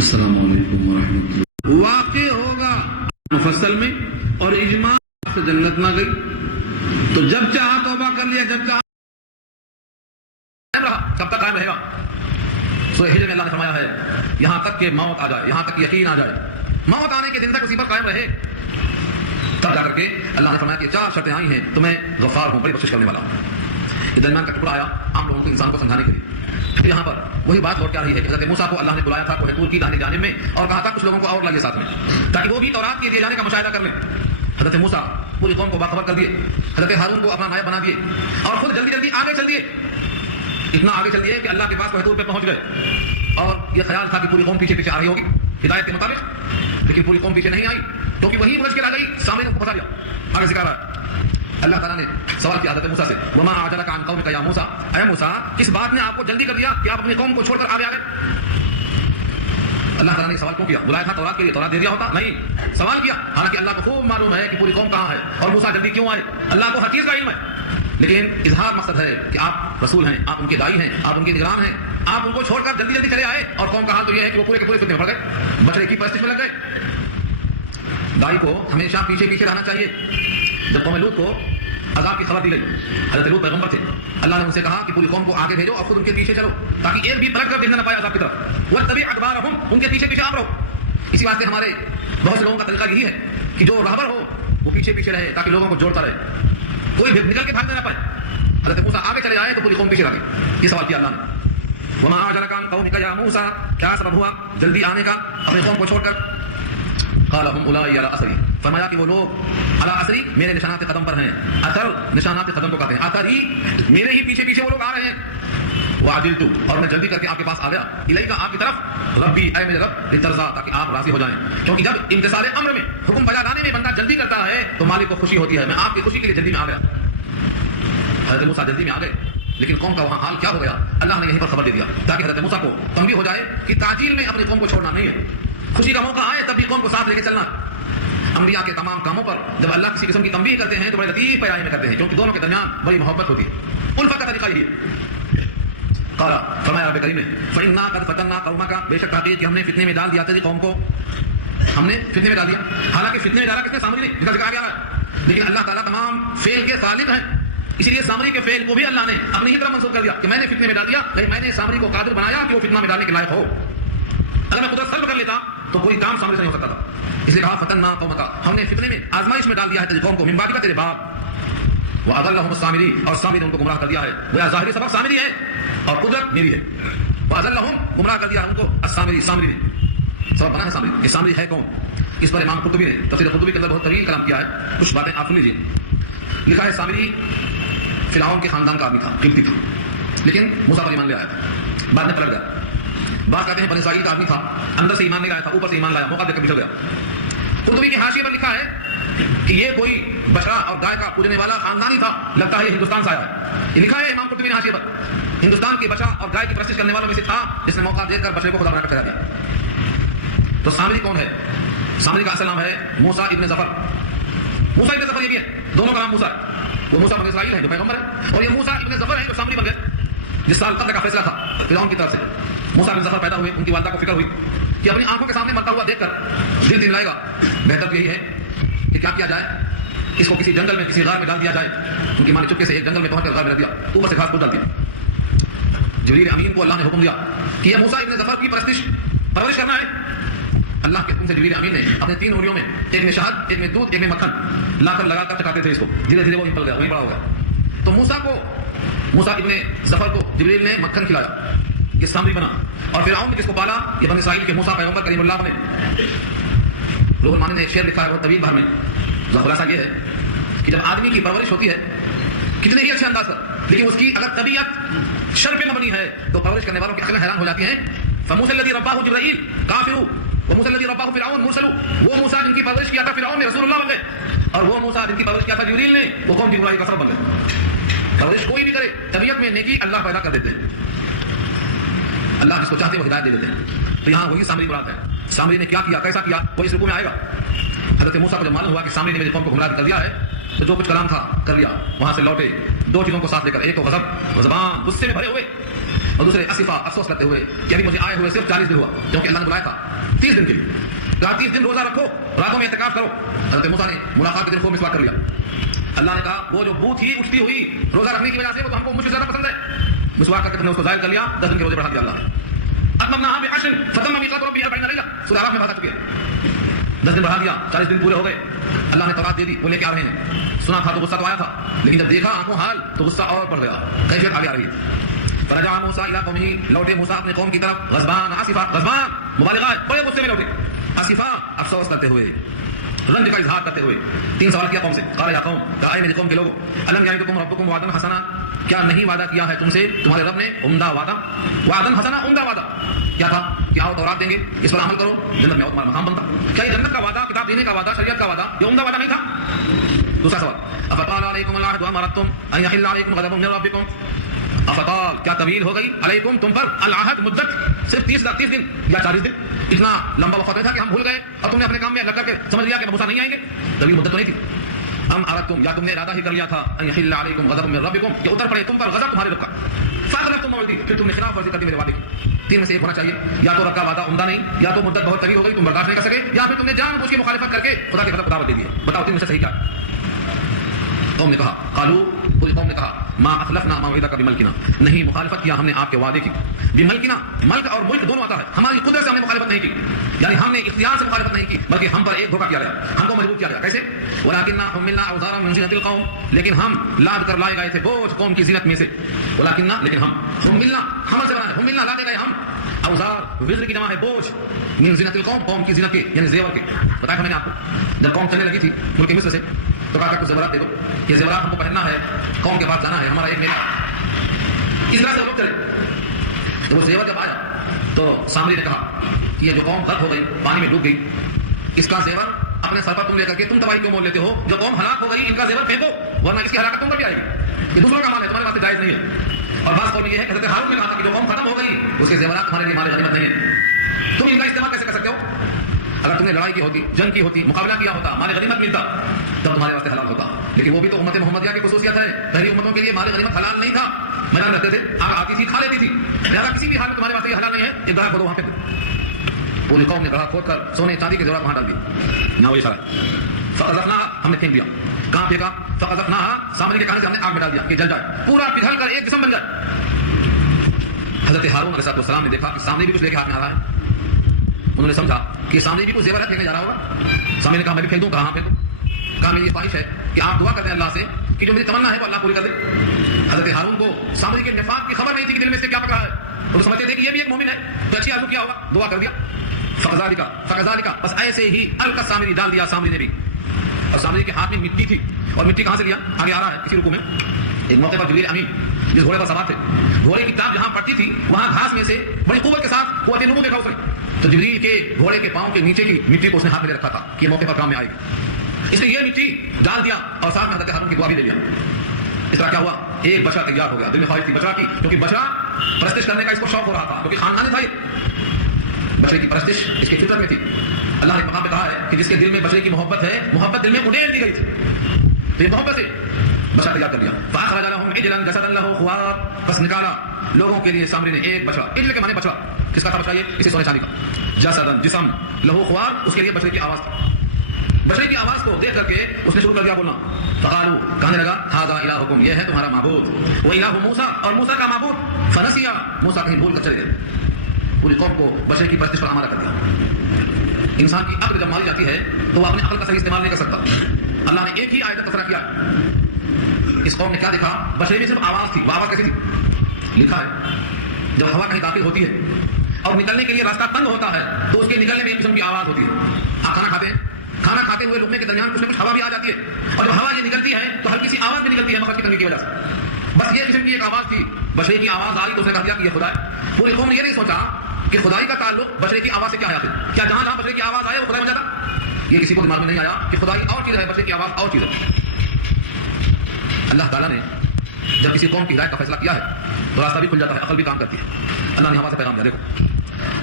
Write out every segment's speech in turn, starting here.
السلام علیکم ورحمۃ اللہ. واقع ہوگا مفصل میں اور اجماع سے جنت نہ گئی تو جب چاہا توبہ کر لیا، جب چاہا کب تک قائم رہے گا. سورہ ہجر میں اللہ نے فرمایا ہے یہاں تک کہ موت آ جائے، یہاں تک کہ یقین آ جائے، موت آنے کے دن تک اسی پر قائم رہے. تب جا کر کے اللہ نے فرمایا کہ 4 شرطیں آئی ہیں تو میں غفار ہوں، بڑی بخشش کرنے والا ہوں. یہ درمیان کا ٹکڑا آیا عام لوگوں کو، انسان کو سمجھانے کے لیے. پھر یہاں پر وہی بات لوٹ کے آ رہی ہے کہ حضرت موسیٰ کو اللہ نے بلایا تھا کوہ طور کی داہنی جانب میں اور کہا تھا کچھ لوگوں کو اور لائیے ساتھ میں تاکہ وہ بھی تورات کے دیے جانے کا مشاہدہ کر لیں. حضرت موسیٰ پوری قوم کو باخبر کر دیے، حضرت ہارون کو اپنا نائب بنا دیے اور خود جلدی جلدی آگے چل دیے. اتنا آگے چل دیے کہ اللہ کے پاس کوہ طور پہ پہنچ گئے اور یہ خیال تھا کہ پوری قوم پیچھے پیچھے آ رہی ہوگی ہدایت کے مطابق، لیکن پوری قوم پیچھے نہیں آئی کیونکہ وہی بچ کے آ گئی، سامنے ان کو پھنسا دیا. آگے ذکر رہا اللہ تعالیٰ نے سوال کیا حضرت موسیٰ سے وما اعجلک عن قومک یا موسیٰ، اے موسیٰ کس بات نے آپ کو جلدی کر دیا کہ آپ اپنی قوم کو چھوڑ کر آگے آ گئے. اللہ تعالیٰ نے سوال کیوں کیا؟ بلایا تھا تورات کے لیے، تورات دے دیا ہوتا؟ نہیں، سوال کیا. حالانکہ اللہ کو خوب معلوم ہے کہ پوری قوم کہاں ہے اور موسیٰ جلدی کیوں آئے، اللہ کو ہر چیز کا علم ہے. لیکن اظہار مقصد ہے کہ آپ رسول ہیں، آپ ان کے داعی ہیں، آپ ان کے نگران ہیں، آپ ان کو چھوڑ کر جلدی جلدی چلے آئے اور قوم کا حال تو یہ ہے کہ وہ پورے کے پورے فتنے میں پڑ گئے، بچڑے کی پرستش میں لگ گئے. داعی کو ہمیشہ پیچھے پیچھے رہنا چاہیے. جب قوم لوط کو عذاب کی خبر دی گئی، حضرت لوط پیغمبر تھے، اللہ نے ان سے کہا کہ پوری قوم کو آگے بھیجو اور خود ان کے پیچھے چلو تاکہ ایک بھی پلٹ کر دیکھنا نہ پائے عذاب کی طرف. واتبع ادبارہم، ان کے پیچھے پیچھے آپ رہو. اسی واسطے ہمارے بہت سے لوگوں کا طریقہ یہی ہے کہ جو راہبر ہو وہ پیچھے پیچھے رہے تاکہ لوگوں کو جوڑتا رہے، کوئی بھی نکل کے بھاگنے نہ پائے. حضرت موسیٰ آگے چلے آئے تو پوری قوم پیچھے رہ گئی. یہ سوال کیا اللہ نے وما اعجلک عن قومک یا موسیٰ، کیا سبب ہوا جلدی آنے کا اپنے قوم کو چھوڑ کر؟ قال هم اولئک علی اثری، فرمایا کہ وہ لوگ علی اثری میرے نشانات قدم پر ہیں. اثر نشانات قدم کو کہتے ہیں، اثر ہی میرے ہی پیچھے پیچھے وہ لوگ آ رہے ہیں. وعجلت، اور میں جلدی کر کے آپ کے پاس آ گیا، الیک آپ کی طرف، ربی اے میرے رب، لترضا تاکہ آپ راضی ہو جائیں. کیونکہ جب امتثال امر میں، حکم بجا لانے میں بندہ جلدی کرتا ہے تو مالک کو خوشی ہوتی ہے. میں آپ کی خوشی کے لیے جلدی میں آ گیا. حضرت موسیٰ جلدی میں آ گئے لیکن قوم کا وہاں حال کیا ہو گیا اللہ نے یہیں پر خبر دے دیا تاکہ حضرت موسیٰ کو تنبیہ ہو جائے کہ تعجیل میں اپنی قوم کو چھوڑنا نہیں ہے. خوشی کا موقع آئے تب بھی قوم کو ساتھ لے کے چلنا. انبیاء کے تمام کاموں پر جب اللہ کسی قسم کی تنبیہ کرتے ہیں تو بڑے لطیف پیرائی میں کرتے ہیں کیونکہ دونوں کے درمیان بڑی محبت ہوتی ہے. الفت کا طریقہ یہ ہے. قال فرمایا رب کریم نے فإنا قد فتنا قومک، بے شک تحقیق کہ ہم نے فتنے میں ڈال دیا تیری قوم کو، ہم نے فتنے میں ڈال دیا. حالانکہ فتنے میں ڈالا کس نے؟ سامری نے، جس کا ذکر آ گیا ہے. لیکن اللہ تعالیٰ تمام فعل کے خالق ہیں، اسی لیے سامری کے فعل کو بھی اللہ نے اپنی ہی طرف منسوخ کر دیا کہ میں نے فتنے میں ڈال دیا، لیکن میں نے سامری کو قادر بنایا کہ وہ فتنہ میں ڈالنے کے لائق ہو. اگر میں قدرت سلب کر لیتا تو کوئی کام سامنے سے نہیں ہو سکتا تھا. اس لیے کہا فتنا قومک، ہم نے فتنے میں آزمائش میں ڈال دیا ہے تیری قوم کو، من بعدک تیرے بعد. وأضلهم السامری، اور سامری نے ان کو گمراہ کر دیا ہے. وہ ظاہری سبب سامری ہے اور قدرت میری ہے. وأضلهم گمراہ کر دیا ان کو السامری، سامری نے سبب بنا ہے. سامری یہ سامری ہے کون؟ اس پر امام قرطبی نے تفسیر قرطبی کے اندر بہت طویل کلام کیا ہے، کچھ باتیں آپ سن لیجیے. لکھا ہے سامری فرعون کے خاندان کا آدمی تھا، قبطی تھا، لیکن موسیٰ پر ایمان لے آیا تھا، بعد میں پلٹ گیا. بات کہتے ہیں بنی اسرائیل کا آدمی تھا، اندر سے ایمان نہیں لایا تھا، اوپر سے ایمان لایا، موقع دیکھ کر بچڑ گیا. قرطبی کی حاشیے پر لکھا ہے کہ یہ کوئی بچڑا اور گائے کا پوجنے والا خاندان ہی تھا، لگتا ہے یہ ہندوستان سے آیا ہے. یہ لکھا ہے امام قرطبی نے حاشیے پر، ہندوستان کے بچڑا اور گائے کی پرستش کرنے والوں میں سے تھا جس نے موقع دیکھ کر بچڑے کو خدا بنا کر چلا دیا. تو سامری کون ہے؟ سامری کا اصل نام ہے موسیٰ ابن ظفر. موسیٰ ابن ظفر یہ بھی ہے، دونوں کا نام موسیٰ ہے. وہ موسیٰ بنی اسرائیل ہے جو پیغمبر ہے، اور یہ موسیٰ ابن ظفر ہے جو سامری بن گئے. جس سال قتل کا فیصلہ تھا فرعون کی طرف سے، موسیٰ بن ظفر پیدا ہوئے. ان کی والدہ کو فکر ہوئی کہ اپنی آنکھوں کے سامنے مرتا ہوا دیکھ کر دل دل لائے گا، بہتر یہی ہے کہ کیا کیا جائے، اس کو کسی جنگل میں کسی غار میں ڈال دیا جائے. ان کی ماں نے چپکے سے ایک جنگل میں پہنچ کر غار میں رکھ دیا، اوپر سے گھاس پھوس ڈال دیا. جبریل امین کو اللہ نے حکم دیا کہ یہ موسیٰ ابن ظفر کی پرورش کرنا ہے. اللہ کے حکم سے جبریل امین نے اپنے 3 انگلیوں میں، ایک میں شہد، ایک میں دودھ، ایک میں مکھن لا کر لگا کر چکاتے تھے اس کو. دھیرے دھیرے وہ پل گیا، وہی بڑا ہو گیا. تو موسیٰ ابن ظفر کو جبریل نے مکھن کھلایا، یہ سامری بنا. اور فرعون نے جس کو پالا یہ بنی اسرائیل کے موسیٰ پیغمبر کریم اللہ نے. روح المانی نے ایک شعر لکھا ہے بہت طویل بھر میں. خلاصہ یہ ہے کہ جب آدمی کی پرورش ہوتی ہے کتنے ہی اچھے انداز پر، لیکن اس کی اگر طبیعت شر پہ مبنی ہے تو پرورش کرنے والوں کی عقلیں حیران ہو جاتی ہیں. فموسیٰ الذی رباہ جبرائیل کافر، وموسیٰ الذی رباہ فرعون مرسل. وہ موسیٰ جن کی پرورش کیا تھا فرعون نے رسول اللہ بن گئے، اور وہ موسیٰ جن کی پرورش کیا تھا جبریل نے وہ قوم کی گمراہی کا سبب بن گئے. پرورش کوئی بھی کرے طبیعت میں نیکی اللہ پیدا کر دیتے ہیں، اللہ جس کو چاہتے ہیں وہ ہدایت دے دیتے ہیں. تو یہاں وہی سامری مراد ہے. سامری نے کیا کیا، کیسا کیا، وہ اس رکوع میں آئے گا. حضرت موسیٰ کو جب معلوم ہوا کہ سامری نے میری قوم کو گمراہ کر دیا ہے تو جو کچھ کلام تھا کر لیا. وہاں سے لوٹے 2 چیزوں کو ساتھ لے کر، ایک تو غضب، زبان غصے میں بھرے ہوئے، اور دوسرے اسفا افسوس کرتے ہوئے کہ ابھی مجھے آئے ہوئے صرف 40 دن ہوا، کیونکہ اللہ نے بلایا تھا 30 دن کے لیے، کہا 30 دن روزہ رکھو، راتوں میں اعتکاف کرو۔ حضرت موسیٰ نے ملاقات کے دن خوب مسواک کر لیا۔ اللہ نے کہا وہ جو بو تھی اٹھتی ہوئی روزہ رکھنے کی وجہ سے وہ تو ہم کو مجھ سے زیادہ پسند ہے، مسواک کر کے اس کو ظاہر کر لیا، 10 دن کے روزے بڑھا دیا اللہ نے۔ اتممناها بعشر فتم ميقات ربه 40 ليلة، سورہ اعراف میں بتا چکے ہیں، 10 دن بڑھا دیا، 40 دن پورے ہو گئے۔ اللہ نے تورات دے دی، وہ لے کے آ رہے ہیں، سنا تھا تو غصہ تو آیا تھا، لیکن جب دیکھا آنکھوں حال تو غصہ اور بڑھ گیا، کیفیت آگے آ رہی ہے۔ فرجع موسیٰ الى قومه، لوٹے موسیٰ اپنے قوم کی طرف، غضبان آسفا، غضبان مبالغہ، بڑے غصے میں لوٹے، آسفا افسوس کرتے ہوئے، رنج کا اظہار کرتے ہوئے۔ 3 سوال کیا قوم سے، قال یا قوم، کہا اے میری قوم کے لوگوں، الم یعدکم ربکم وعدا حسنا، کیا نہیں وعدہ کیا ہے تم سے تمہارے رب نے عمدہ وعدہ، وعدا حسنا، عمدہ وعدہ کیا تھا کہ آؤ تورات دیں گے، اس پر عمل کرو، جنت میں آؤ تمہارا مقام بنتا۔ کیا یہ جنت کا وعدہ، کتاب دینے کا وعدہ، شریعت کا وعدہ یہ عمدہ وعدہ نہیں تھا؟ دوسرا سوال، افطال علیکم العہد وام اردتم ان یحل علیکم غضب من ربکم، افطال کیا طویل ہو گئی علیکم تم پر، العہد مدت صرف 30 دن یا 40 دن، اتنا لمبا وقت نہیں تھا کہ ہم بھول گئے اور تم نے اپنے کام میں لگ کر کے سمجھ لیا کہ موسیٰ نہیں آئیں گے، طویل مدت تو نہیں تھی۔ ام اردتم، یا تم نے ارادہ ہی کر لیا تھا، ان یحل علیکم غضب من ربکم، کہ اتر پڑے تم پر غضب تمہارے رب کا، فاخلفتم موعدی، پھر تم نے خلاف ورزی کر دی میرے وعدے کی۔ 3 میں سے ایک ہونا چاہیے، یا تو رب کا وعدہ عمدہ نہیں، یا تو مدت بہت طویل ہو گئی تم برداشت نہیں کر سکے، یا پھر تم نے جان بوجھ کے مخالفت کر کے خدا کی طرف دعوت دے دی ہے۔ بتاؤ 3 میں سے صحیح کیا ہے؟ قوم نے کہا، قالوا، پوری قوم نے کہا، ما اخلفنا موعدک بملکنا، نہیں مخالفت کیا ہم نے آپ کے وعدے کی، بملکنا، ملک اور ملک دونوں آتا ہے، ہماری قدرت سے ہم نے مخالفت نہیں کی، یعنی ہم نے اختیار سے مخالفت نہیں کی، بلکہ ہم پر ایک دھوکہ کیا گیا، ہم کو مجبور کیا گیا، کیسے؟ ولکننا حملنا اوزارا من زینۃ القوم، لیکن ہم لاد کر لائے گئے تھے بوجھ قوم کی زینت میں سے، ولکننا، لیکن ہم، حملنا حمل سے بنا ہے، حملنا لادے گئے ہم، اوزار وزر کی جمع ہے بوجھ، من زینۃ القوم، قوم کی زینت کے یعنی زیور کے۔ بتایا تھا میں نے آپ کو، جب قوم چلنے لگی تھی ملک مصر سے تو کہا کچھ زیورات دے دو، یہ زیورات ہم کو پہننا ہے، قوم کے پاس جانا ہے، ہمارا ایک میلہ، اس طرح سے لوگ چلے۔ تو وہ زیور جب آیا تو سامری نے کہا کہ یہ جو قوم غرق ہو گئی، پانی میں ڈوب گئی، اس کا زیور اپنے سر پر تم لے کر کے تم تباہی کیوں مول لیتے ہو؟ جو قوم ہلاک ہو گئی ان کا زیور پھینکو، ورنہ اس کی ہلاکت تم پر بھی آئے گی، یہ دوسروں کا مال ہے، تمہارے واسطے جائز نہیں ہے۔ اور بات قول یہ ہے کہ حضرت ہارون نے کہا تھا کہ جو قوم ختم ہو گئی اس کے زیورات تمہارے لیے مال غنیمت نہیں ہے، تم ان کا استعمال کیسے کر سکتے ہو؟ اگر تم نے لڑائی کی ہوتی، جنگ کی ہوتی، مقابلہ کیا ہوتا، مال غنیمت ملتا، تب تمہارے واسطے حلال ہوتا، لیکن وہ بھی تو امت محمدیہ کی خصوصیت ہے، پہلی امتوں کے لیے مال غنیمت حلال نہیں تھا، میدان رکھتے تھے، آگ آتی تھی، کھا لیتی تھی، لہٰذا کسی بھی حال میں تمہارے واسطے یہ حلال نہیں ہے، ایک گڑھا کھودو وہاں پہ، پوری قوم نے گڑھا کھود کر سونے چاندی کے زیورات وہاں ڈال دیے، نہ وہ اشارہ، فقذفناها، ہم نے پھینک دیا، کہاں پھینکا؟ فقذفناها، سامنے کے کہنے سے ہم نے آگ میں ڈال دیا کہ جل جائے، پورا پگھل کر ایک جسم بن جائے۔ حضرت ہارون علیہ السلام نے دیکھا کہ سامنے بھی کچھ لے کے ہاتھ میں آ رہا ہے، انہوں نے سمجھا کہ سامنے بھی کوئی زیور ہے پھینکنے جا رہا ہوگا، سامنے نے کہا میں بھی پھینک دوں، کہاں پھینکوں؟ کہا میری یہ خواہش ہے کہ آپ دعا کرتے ہیں اللہ سے کہ جو میری تمنا ہے وہ اللہ پوری کر دے۔ حضرت ہارون کو سامنے کے نفاق کی خبر نہیں تھی کہ دل میں سے کیا پکڑا ہے، وہ سمجھتے تھے کہ یہ بھی ایک مومن ہے، تو اچھی آرزو کیا ہوگا، دعا کر دیا، فقذالک، بس ایسے ہی القى سامری، ڈال دیا سامری نے بھی، اور سامری کے ہاتھ میں مٹی تھی، اور مٹی کہاں سے لیا؟ آگے آ رہا ہے کسی رکوع میں، ایک موقع پر جبریل امین جس گھوڑے پر سوار تھے، گھوڑے کی ٹانگ جہاں پڑتی تھی وہاں گھاس میں سے بڑی قوت کے ساتھ قوت نمو دیکھا اس نے، تو جبریل کے گھوڑے کے پاؤں کے نیچے کی مٹی کو اس نے ہاتھ میں لے رکھا تھا کہ یہ موقع پر کام میں آئے گی، اس نے یہ مٹی ڈال دیا اور ساتھ میں حضرت ہارون کی دعا بھی دے دیا۔ اس طرح کیا ہوا؟ ایک بچڑا تیار ہو گیا، دل میں خواہش تھی بچڑا کی، کیونکہ بچڑا پرستش کرنے کا اس کو شوق ہو رہا تھا، کیونکہ خاندان تھا یہ، بچڑے کی پرستش اس کے فطرت میں تھی۔ اللہ نے مقام پہ کہا ہے کہ جس کے دل میں بچڑے کی محبت ہے، محبت دل میں اڈیل دی گئی تھی، تو یہ محبت سے بچڑا تیار کر دیا۔ فاخرج لهم عجلا جسدا له خوار، بس نکالا لوگوں کے لیے سامری نے ایک بچڑا، عجل کے معنی بچڑا، کس کا تھا بچڑا؟ یہ اسے سونے چاندی کا، جسدا جسم، له خوار، اس کے لیے بچڑے کی آواز تھی، بچڑے کی آواز کو دیکھ کر کے اس نے شروع کر دیا بولنا، فقالوا، کہنے لگا ھذا الہکم، یہ ہے تمہارا معبود، وہ الہ موسیٰ، اور موسیٰ کا معبود، فنسیا، موسیٰ کہیں بھول کر چلے گئے، پوری قوم کو بچڑے کی پرستش پر آمادہ کر دیا۔ انسان کی عقل جب ماری جاتی ہے تو وہ اپنے عقل کا صحیح استعمال نہیں کر سکتا۔ اللہ نے ایک ہی آیت کا تذکرہ کیا، اس قوم نے کیا دیکھا؟ بچڑے میں صرف آواز تھی، وہ آواز کیسی تھی؟ لکھا ہے جب ہوا کہیں داخل ہوتی ہے اور نکلنے کے لیے راستہ تنگ ہوتا ہے تو اس کے نکلنے میں ایک قسم کی آواز ہوتی ہے۔ آپ کھانا کھاتے ہیں، کھانا کھاتے ہوئے لقمے کے درمیان کچھ نہ کچھ ہوا بھی آ جاتی ہے، اور جب ہوا یہ نکلتی ہے تو ہلکی سی آواز بھی نکلتی ہے مخرج کی تنگی کی وجہ سے، بس یہ قسم کی ایک آواز تھی، بچڑے کی آواز آ رہی تو اس نے کہا دیا کہ یہ خدا ہے۔ پوری قوم نے یہ نہیں سوچا کہ خدائی کا تعلق بچڑے کی آواز سے کیا ہے، کیا جہاں جہاں بچڑے کی آواز آئے وہ خدا بن جاتا؟ یہ کسی کو دماغ میں نہیں آیا کہ خدائی اور چیز ہے، بچڑے کی آواز اور چیز ہے۔ اللہ تعالیٰ نے جب کسی قوم کی ہدایت کا فیصلہ کیا ہے تو راستہ بھی کھل جاتا ہے، عقل بھی کام کرتی ہے۔ اللہ نے ہوا سے پیغام دیا، دیکھو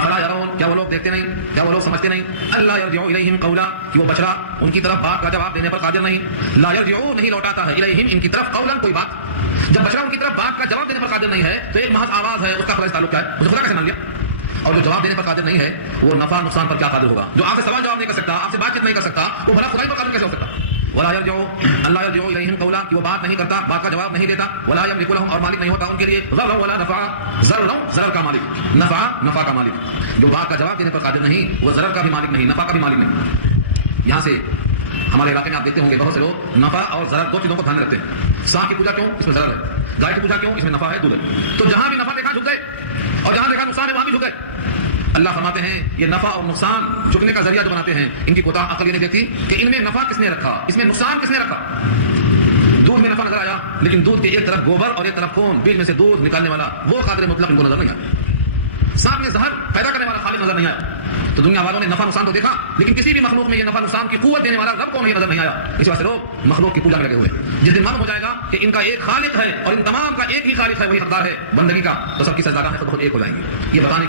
افلا یرون، کیا وہ لوگ دیکھتے نہیں، کیا وہ لوگ سمجھتے نہیں، اللہ یرجعو الیہم قولا، کہ وہ بچڑا ان کی طرف بات کا جواب دینے پر قادر نہیں، لا یرجعو نہیں لوٹاتا ہے الیہم ان کی طرف قولا کوئی بات، جب بچڑا ان کی طرف بات کا جواب دینے پر قادر نہیں ہے تو ایک محض آواز ہے، اس کا خلاص تعلق کیا ہے، مجھے خدا کیسے مان لیا؟ اور جو جواب دینے پر قادر نہیں ہے وہ نفع نقصان پر کیا قادر ہوگا؟ جو آپ سے سوال جواب نہیں کر سکتا، آپ سے بات چیت نہیں کر سکتا، وہ بھلا خدائی پر قادر کیسے ہو سکتا؟ ولا یرجعو، اللہ یرجعو الیہم قولا، کہ وہ بات نہیں کرتا، بات کا جواب نہیں دیتا، ولا یملک لهم، اور مالک نہیں ہوتا ان کے لیے، ضرر ولا نفع، ضرر کا مالک، نفع کا مالک، جو بات کا جواب دینے پر قادر نہیں وہ ضرر کا بھی مالک نہیں، نفع کا بھی مالک نہیں۔ یہاں سے ہمارے علاقے میں آپ دیکھتے ہوں گے بہت سے لوگ نفع اور ضرر دو چیزوں کو دھیان میں رکھتے ہیں، سانپ کی پوجا کیوں؟ اس میں ضرر ہے، گائے کی پوجا کیوں؟ اس میں نفع ہے، دودھ ہے، تو جہاں بھی نفع دیکھا جھک گئے اور جہاں دیکھا نقصان ہے وہاں بھی جھک گئے۔ اللہ فرماتے ہیں یہ نفع اور نقصان جھکنے کا ذریعہ جو بناتے ہیں ان کی کوتاہ عقل یہ نہیں دیکھتی کہ ان میں نفع کس نے رکھا، اس میں نقصان کس نے رکھا۔ دودھ میں نفع نظر آیا لیکن دودھ کے ایک طرف گوبر اور ایک طرف خون، بیچ میں سے دودھ نکالنے والا وہ قادر مطلق ان کو نظر نہیں آیا۔ سانپ میں زہر پیدا کرنے والا خالق نظر نہیں آیا۔ تو دنیا والوں نے نفع نقصان تو دیکھا لیکن کسی بھی مخلوق میں یہ نفع نقصان کی قوت دینے والا رب کو نہیں نظر نہیں آیا۔ اس وجہ سے لوگ مخلوق کی پوجا میں لگے ہوئے۔ جس دن معلوم ہو جائے گا کہ ان کا ایک خالق ہے اور ان تمام کا ایک ہی خالق ہے، وہی حقدار ہے بندگی کا، تو سب کی سزا خود ایک ہو جائیں گی۔ یہ بتانے